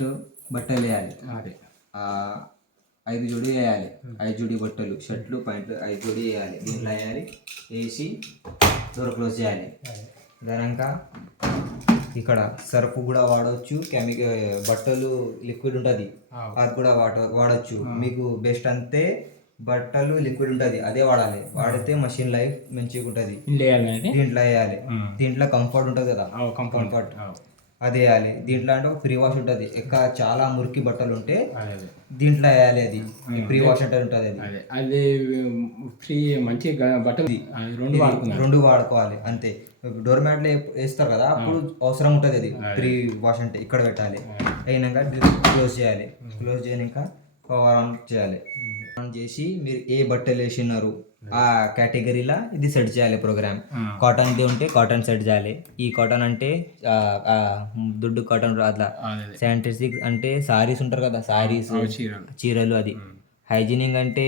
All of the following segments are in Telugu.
ఫస్ట్ బట్టలు వేయాలి. అదే 5 జోడి వేయాలి. 5 జోడి బట్టలు షర్ట్లు ప్యాంట్లు 5 జోడి వేయాలి. దీంట్లో వేయాలి. వేసి డోర్ క్లోజ్ చేయాలి. దానిక ఇక్కడ సర్ఫ్ కూడా వాడవచ్చు. బట్టలు లిక్విడ్ ఉంటుంది అది కూడా వాడచ్చు. మీకు బెస్ట్ అంతే బట్టలు లిక్విడ్ ఉంటుంది అదే వాడాలి. వాడితే మషిన్ లైఫ్ మంచిగా ఉంటుంది. దీంట్లో వేయాలి. దీంట్లో కంఫర్ట్ ఉంటుంది కదా, కంఫర్ట్ అది వేయాలి. దీంట్లో అంటే ఒక ప్రీ వాష్ ఉంటుంది. చాలా మురికి బట్టలు ఉంటే దీంట్లో వేయాలి. అది ప్రీ వాష్ అంటే ఉంటుంది. అది ఫ్రీ మంచి బట్టలు రెండు వాడుకోవాలి అంతే. డోర్ మ్యాట్లో వేస్తారు కదా అప్పుడు అవసరం ఉంటుంది. అది ప్రీ వాష్ అంటే ఇక్కడ పెట్టాలి. అయినాక క్లోజ్ చేయాలి. క్లోజ్ చేయనాక పవర్ ఆన్ చేయాలి. ఆన్ చేసి మీరు ఏ బట్టలు వేసినారు ఆ కేటగిరీలో ఇది సెట్ చేయాలి. ప్రోగ్రామ్ కాటన్ది ఉంటే కాటన్ సెట్ చేయాలి. ఈ కాటన్ అంటే దుడ్డు కాటన్ అట్లా. శానిటరీ అంటే సారీస్ ఉంటారు కదా, సారీస్ చీరలు. అది హైజీనింగ్ అంటే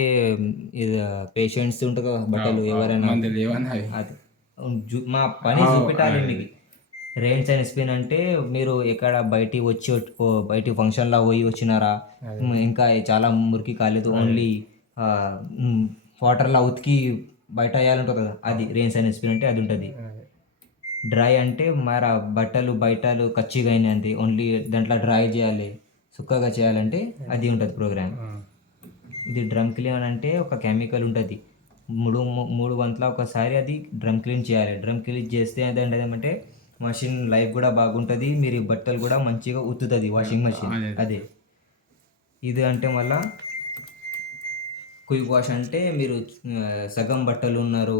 పేషెంట్స్ ఉంటారు కదా బట్టలు ఎవరైనా అది మా పని చూపెట్టాలి మీకు. రెయిన్స్ అండ్ స్పిన్ అంటే మీరు ఎక్కడ బయటి ఫంక్షన్లో పోయి వచ్చినారా, ఇంకా చాలా మురికి కాలేదు, ఓన్లీ వాటర్లో ఉతికి బయట వేయాలంటుంది కదా, అది రెయిన్స్ అండ్ స్పిన్ అంటే అది ఉంటుంది. డ్రై అంటే మరి బట్టలు కచ్చిగా అయినాయి అంతే, ఓన్లీ దాంట్లో డ్రై చేయాలి, సుక్కగా చేయాలంటే అది ఉంటుంది ప్రోగ్రామ్. ఇది డ్రమ్ క్లీన్ అంటే ఒక కెమికల్ ఉంటుంది. మూడు గంటల ఒకసారి అది డ్రమ్ క్లీన్ చేయాలి. డ్రమ్ క్లీన్ చేస్తే ఏమంటే మషిన్ లైఫ్ కూడా బాగుంటుంది. మీరు బట్టలు కూడా మంచిగా ఉత్తుతుంది వాషింగ్ మెషిన్. అదే ఇది అంటే మళ్ళా క్విక్ వాష్ అంటే మీరు సగం బట్టలు ఉన్నారు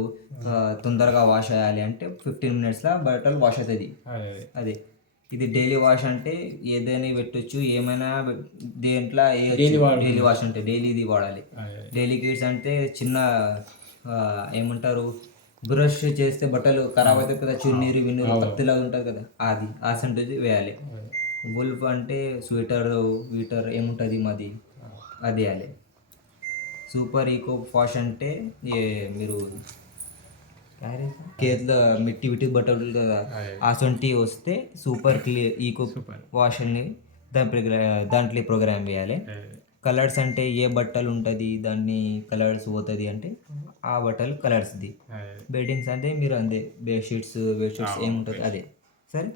తొందరగా వాష్ అయ్యాలి అంటే 15 minutesలో బట్టలు వాష్ అవుతుంది. అదే ఇది డైలీ వాష్ అంటే ఏదైనా పెట్టచ్చు, ఏమైనా దేంట్లో డైలీ వాష్ అంటే డైలీ ఇది వాడాలి. డైలీ కిట్స్ అంటే చిన్న ఏమంటారు బ్రష్ చేస్తే బట్టలు ఖరాబ్ అవుతాయి కదా, చున్నీరు విన్నీరు పత్తిలాగా ఉంటుంది కదా, అది ఆ సెంటేజ్ వేయాలి. వుల్ఫ్ అంటే స్వెటర్ వీటర్ ఏముంటుంది మాది అది వేయాలి. సూపర్ ఈకో వాష్ అంటే మీరు చేతిలో మిట్టి బట్టలు కదా అసొంటి వస్తే సూపర్ ఈకో వాష్ అని దాంట్లో ప్రోగ్రామ్ వేయాలి. కలర్స్ అంటే ఏ బట్టలు ఉంటుంది దాన్ని కలర్స్ పోతుంది అంటే ఆ బట్టలు కలర్స్ది. బెడ్డింగ్స్ అంటే మీరు అంతే బెడ్షీట్స్ ఏముంటుంది అదే సరే.